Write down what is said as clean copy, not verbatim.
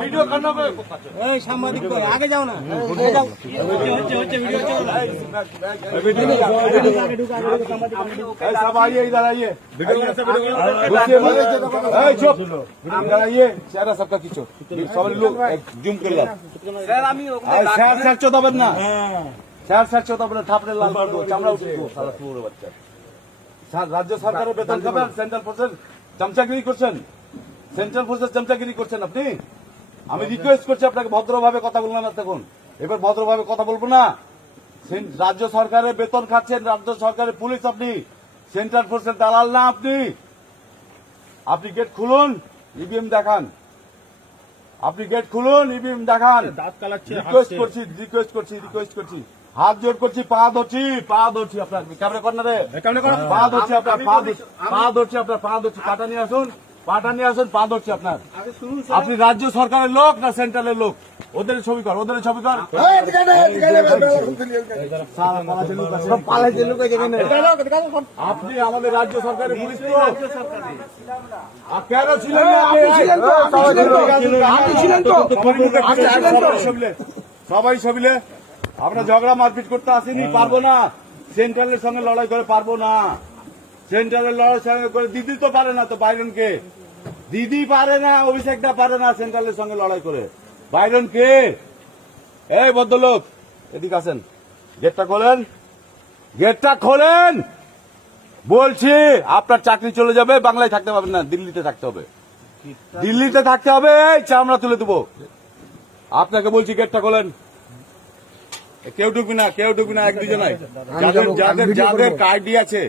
Video করনা এই সাংবাদিক আগে যাও না सब आइए इधर आइए चुप इधर आइए चेहरा सबका खींचो सब लोग जूम कर चौदह ना স্যার 14 থাপড়ে লাল করে দেবো চামড়া উঠে দেবো সারা শুয়োরের বাচ্চা। রাজ্য সরকারের বেতন খাবেন, সেন্ট্রাল ফোর্সের চামচাগিরি করছেন, সেন্ট্রাল ফোর্সের চামচাগিরি করছেন আপনি। আমি রিকোয়েস্ট করছি আপনাকে ভদ্রভাবে কথা বলবেন না, দেখুন এবার ভদ্রভাবে কথা বলবো না। রাজ্য সরকারের বেতন খাচ্ছেন, রাজ্য সরকারের পুলিশ আপনি, সেন্ট্রাল ফোর্সের দালাল না আপনি। আপনি গেট খুলুন, ইভিএম দেখান, আপনি গেট খুলুন, ইভিএম দেখান। রিকোয়েস্ট করছি হাত জোর করছি, পা ধরছি আপনার ক্যামেরা কর্নারে পা ধরছি আপনার পা ধরছি পাটা নিয়ে আসুন, পা ধরছি আপনার। আপনি রাজ্য সরকারের লোক না সেন্ট্রালের লোক? ওদের ছবি কর। আপনি আমাদের রাজ্য সরকারের পুলিশ তো কেন ছিলেন? সবাই ছবিলে আমরা ঝগড়া মারপিট করতে আসেনি, পারবো না। সেন্ট্রালের সঙ্গে লড়াই করে পারবো না, সেন্ট্রালের লড়াই সঙ্গে করে দিদি তো পারে না, তো বাইরনকে দিদি পারে না, অভিষেকটা পারে না সেন্ট্রালের সঙ্গে লড়াই করে। বাইরন কে? এই ভদ্রলোক এদিকে আসেন, গেটটা খোলেন বলছি। আপনার চাকরি চলে যাবে, বাংলায় থাকতে পারবেন না, দিল্লিতে থাকতে হবে, এই চামড়া তুলে দেবো। আপনাকে বলছি গেটটা খোলেন। কেউ ঢুকবি না, এক দুজনাই যাদের কার্ডই আছে,